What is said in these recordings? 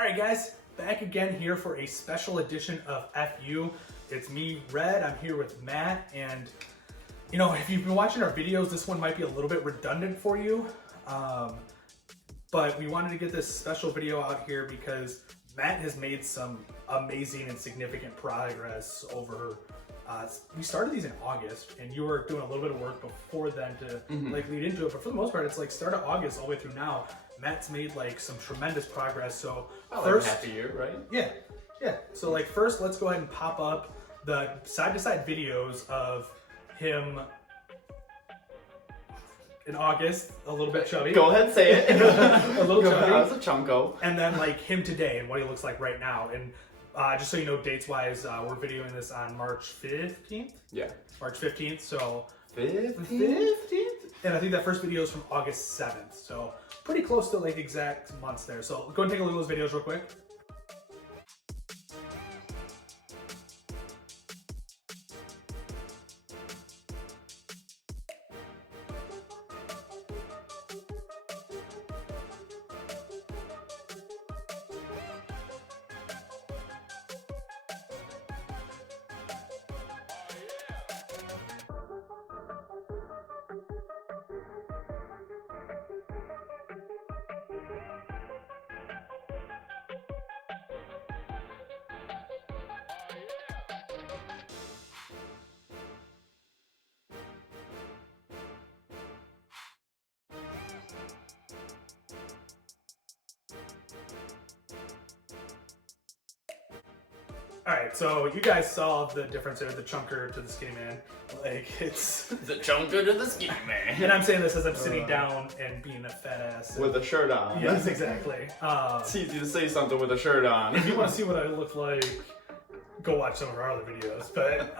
Alright guys, back again here for a special edition of FU. It's me, Red, I'm here with Matt, and you know, if you've been watching our videos, this one might be a little bit redundant for you, but we wanted to get this special video out here because Matt has made some amazing and significant progress over, we started these in August, and you were doing a little bit of work before then to like lead into it, but for the most part, it's like start of August all the way through now. Matt's made like some tremendous progress. So first, like half a year, right? Yeah. So like first, let's go ahead and pop up the side-to-side videos of him in August, a little bit chubby. Go ahead, say it. A little chubby. That was a chunko. And then like him today and what he looks like right now. And just so you know, dates-wise, we're videoing this on March 15th. Yeah. March 15th. So 15th. And I think that first video is from August 7th. So pretty close to like exact months there. So go and take a look at those videos real quick. Alright, so you guys saw the difference there, the chunker to the skinny man. Like, it's... The chunker to the skinny man. And I'm saying this as I'm sitting down and being a fat ass. With a shirt on. Yes, exactly. It's easy to say something with a shirt on. If you want to see what I look like, go watch some of our other videos. But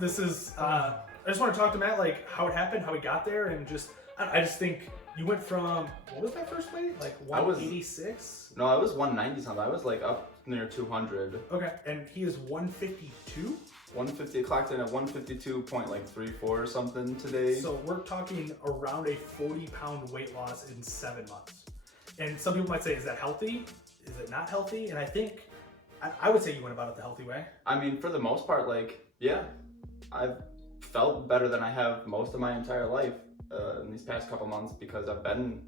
this is... I just want to talk to Matt, like, how it happened, how he got there, and just... I just think you went from... What was that first weight? Like 186? No, I was 190 something. I was like up near 200. Okay, and he is 152? 150, clocked in at 152.34 or something today. So we're talking around a 40-pound weight loss in 7 months. And some people might say, is that healthy? Is it not healthy? And I think, I would say you went about it the healthy way. I mean, for the most part, like, yeah, I've felt better than I have most of my entire life in these past couple months because I've been,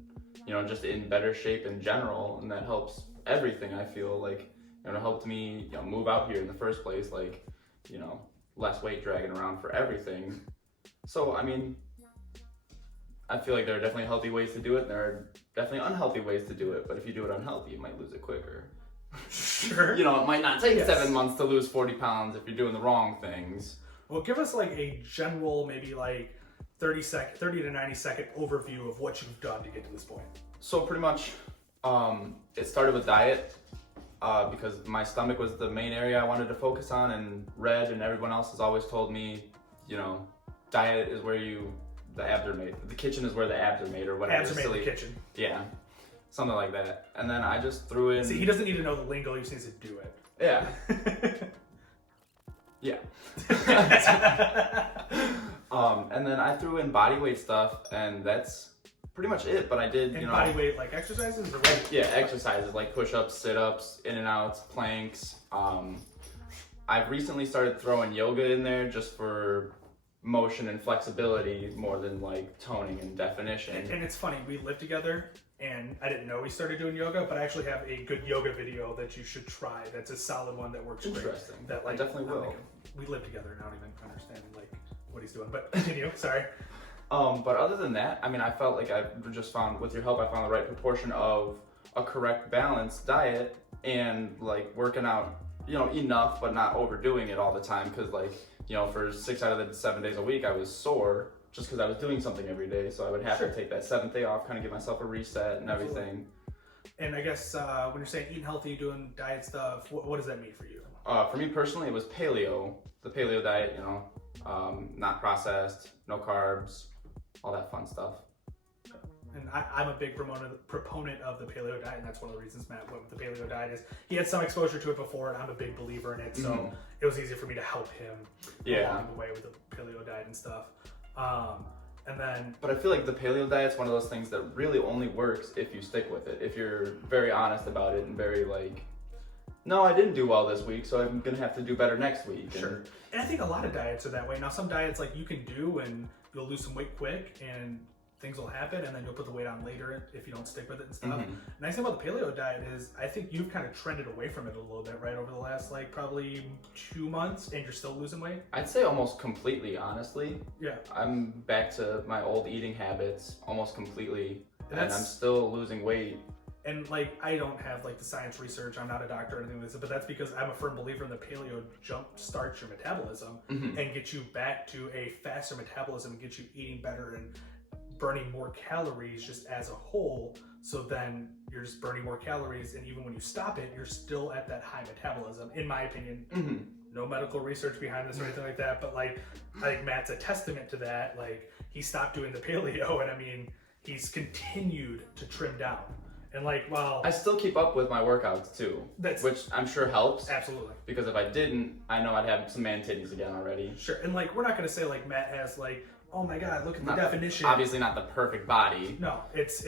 you know, just in better shape in general, and that helps everything. I feel like, you know, it helped me, you know, move out here in the first place, like, you know, less weight dragging around for everything. So, I mean, I feel like there are definitely healthy ways to do it, and there are definitely unhealthy ways to do it, but if you do it unhealthy, you might lose it quicker. Sure. You know, it might not take 7 months to lose 40 pounds if you're doing the wrong things. Well, give us like a general, maybe like 30 to 90 second overview of what you've done to get to this point. So pretty much, it started with diet. Because my stomach was the main area I wanted to focus on, and Red and everyone else has always told me, you know, diet is where the abs are made. The kitchen is where the abs are made, or whatever. Abs are made in the kitchen. Yeah, something like that. And then I just threw in... See, he doesn't need to know the lingo, he just needs to do it. Yeah. Yeah. And then I threw in body weight stuff, and that's pretty much it. But I did, and you know, body weight like exercises or what? Yeah, exercises like push-ups, sit-ups, in and outs, planks. I've recently started throwing yoga in there just for motion and flexibility more than like toning and definition. And it's funny, we live together, and I didn't know we started doing yoga, but I actually have a good yoga video that you should try. That's a solid one that works Interesting. great. That, like, I definitely will. Like, we live together, and I don't even understand like what he's doing. But continue. Sorry. But other than that, I mean, I felt like I just found, with your help, I found the right proportion of a correct balanced diet and like working out, you know, enough, but not overdoing it all the time. Cause like, you know, for 6 out of the 7 days a week, I was sore just cause I was doing something every day. So I would have to take that 7th day off, kind of give myself a reset and everything. And I guess when you're saying eating healthy, doing diet stuff, what does that mean for you? For me personally, it was paleo, the paleo diet, you know, not processed, no carbs, all that fun stuff. And I'm a big proponent of the paleo diet, and that's one of the reasons Matt went with the paleo diet. Is he had some exposure to it before, and I'm a big believer in it, so it was easy for me to help him along the way with the paleo diet and stuff. And then, but I feel like the paleo diet's one of those things that really only works if you stick with it. If you're very honest about it and very like, no, I didn't do well this week, so I'm gonna have to do better next week. sure. And I think a lot of diets are that way. Now, some diets like you can do and you'll lose some weight quick and things will happen, and then you'll put the weight on later if you don't stick with it and stuff. Mm-hmm. Nice thing about the paleo diet is I think you've kind of trended away from it a little bit, right, over the last like probably 2 months, and you're still losing weight. I'd say almost completely, honestly. Yeah. I'm back to my old eating habits almost completely, and I'm that's- still losing weight. And like I don't have like the science research. I'm not a doctor or anything like this, but that's because I'm a firm believer in the paleo jump starts your metabolism Mm-hmm. and get you back to a faster metabolism and get you eating better and burning more calories just as a whole. So then you're just burning more calories, and even when you stop it, you're still at that high metabolism, in my opinion. Mm-hmm. No medical research behind this or anything like that, but like I think Matt's a testament to that. Like he stopped doing the paleo, and I mean he's continued to trim down. And like, well, I still keep up with my workouts too, which I'm sure helps. Absolutely. Because if I didn't, I know I'd have some man titties again already. Sure. And like, we're not going to say like Matt has like, oh my God, look at the definition. Obviously not the perfect body. No, it's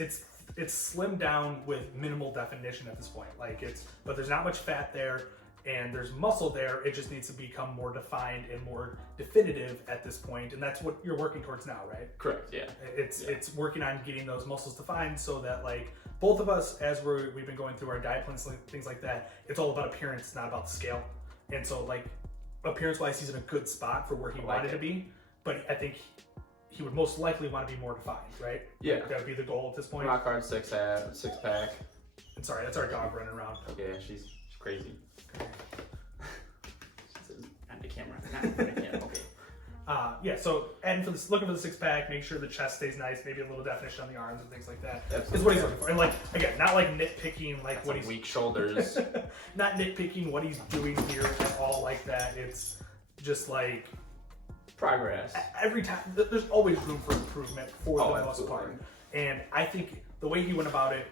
slimmed down with minimal definition at this point. Like but there's not much fat there and there's muscle there. It just needs to become more defined and more definitive at this point. And that's what you're working towards now, right? Correct. Yeah. It's working on getting those muscles defined so that like both of us, as we've been going through our diet plans, things like that, it's all about appearance, not about the scale. And so like appearance wise, he's in a good spot for where he wanted to be, but I think he would most likely want to be more defined, right? Yeah. That would be the goal at this point. Rock hard six pack. And sorry, that's our dog running around. Yeah, she's crazy. She's on the camera. Not on the camera. Okay. Yeah, so and looking for the 6-pack, make sure the chest stays nice, maybe a little definition on the arms and things like that. Absolutely. Is what he's looking for. And like again, not like nitpicking like That's what he's weak shoulders. not nitpicking what he's doing here at all like that. It's just like Progress. every time there's always room for improvement for the most absolutely. part. And I think the way he went about it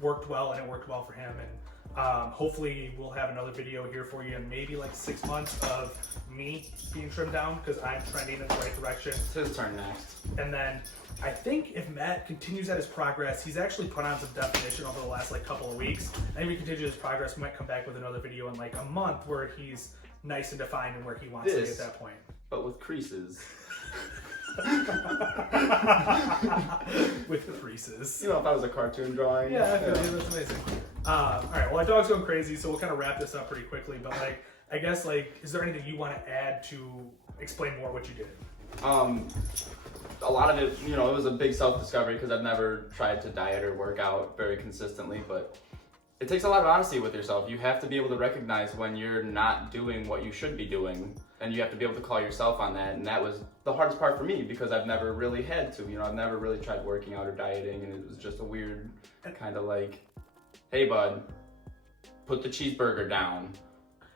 worked well, and it worked well for him. And hopefully we'll have another video here for you in maybe like 6 months of me being trimmed down because I'm trending in the right direction. It's his turn next. And then I think if Matt continues at his progress, he's actually put on some definition over the last like couple of weeks. And if he continues his progress, we might come back with another video in like a month where he's nice and defined and where he wants to be at that point. But with creases. With creases. You know, if I was a cartoon drawing. Yeah, I feel you. That's amazing. All right, well, our dog's going crazy, so we'll kind of wrap this up pretty quickly. But like, I guess like, is there anything you want to add to explain more what you did? A lot of it, you know, it was a big self-discovery because I've never tried to diet or work out very consistently, but it takes a lot of honesty with yourself. You have to be able to recognize when you're not doing what you should be doing, and you have to be able to call yourself on that. And that was the hardest part for me because I've never really had to. You know, I've never really tried working out or dieting, and it was just a weird kind of like, hey bud, put the cheeseburger down.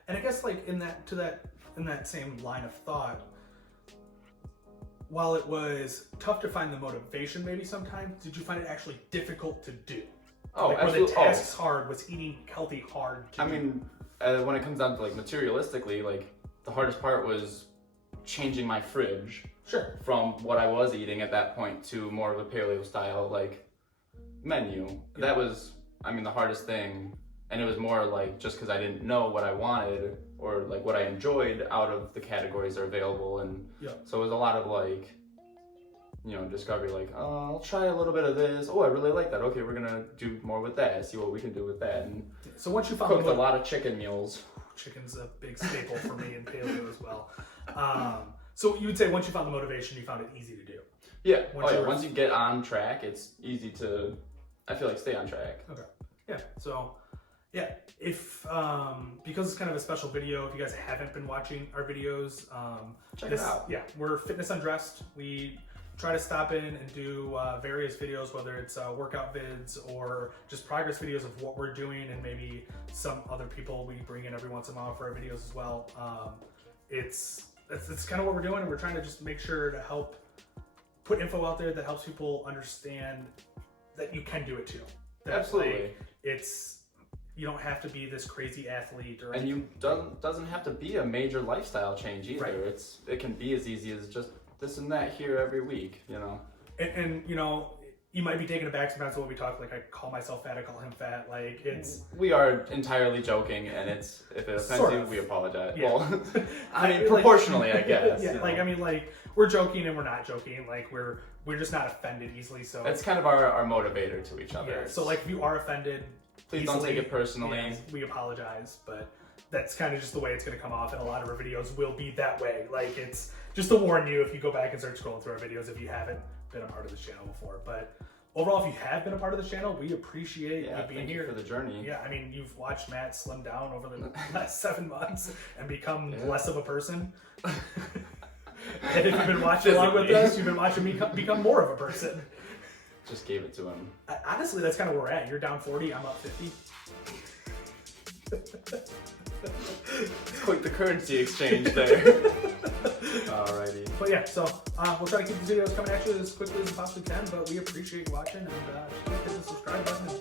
And I guess like in that same line of thought, while it was tough to find the motivation maybe sometimes, did you find it actually difficult to do? Oh, like, absolutely. Were the tasks hard? Was eating healthy hard to do? I mean, when it comes down to like materialistically, like the hardest part was changing my fridge. Sure. From what I was eating at that point to more of a paleo style like menu. Yeah. That was, I mean, the hardest thing. And it was more like just because I didn't know what I wanted or like what I enjoyed out of the categories that are available. And so it was a lot of like, you know, discovery, like, oh, I'll try a little bit of this. Oh, I really like that. Okay, we're gonna do more with that. See what we can do with that. And so once you found cooked a lot of chicken meals. Chicken's a big staple for me in paleo as well. So you would say once you found the motivation, you found it easy to do. Yeah. Once you get on track, it's easy to, I feel like, stay on track. Okay. Yeah. So, yeah, if because it's kind of a special video, if you guys haven't been watching our videos, check it out. Yeah, we're Fitness Undressed. We try to stop in and do various videos, whether it's workout vids or just progress videos of what we're doing, and maybe some other people we bring in every once in a while for our videos as well. It's kind of what we're doing, and we're trying to just make sure to help put info out there that helps people understand that you can do it too. That, absolutely. Like, you don't have to be this crazy athlete and you doesn't have to be a major lifestyle change either. Right. It can be as easy as just this and that here every week, you know. And you know, you might be taken aback sometimes when we talk. Like I call myself fat, I call him fat. Like it's we are entirely joking, and if it offends Sort you, of. we apologize. Yeah. Well, I mean proportionally, I guess. Yeah, you like know. I mean, like we're joking and we're not joking. Like we're just not offended easily. So That's kind of our motivator to each other. yeah. So like if you are offended, Please don't take it personally. yes, we apologize, but that's kind of just the way it's going to come off, and a lot of our videos will be that way. Like it's just to warn you if you go back and start scrolling through our videos if you haven't been a part of this channel before. But overall, if you have been a part of the channel, we appreciate you being thank here. you for the journey. Yeah, I mean, you've watched Matt slim down over the last 7 months and become less of a person. And if you've been watching along with us, you've been watching me become more of a person. Just gave it to him. Honestly, that's kind of where we're at. You're down 40, I'm up 50. It's quite the currency exchange there. Alrighty. But yeah, so we'll try to keep these videos coming at you as quickly as we possibly can, but we appreciate you watching, and just hit the subscribe button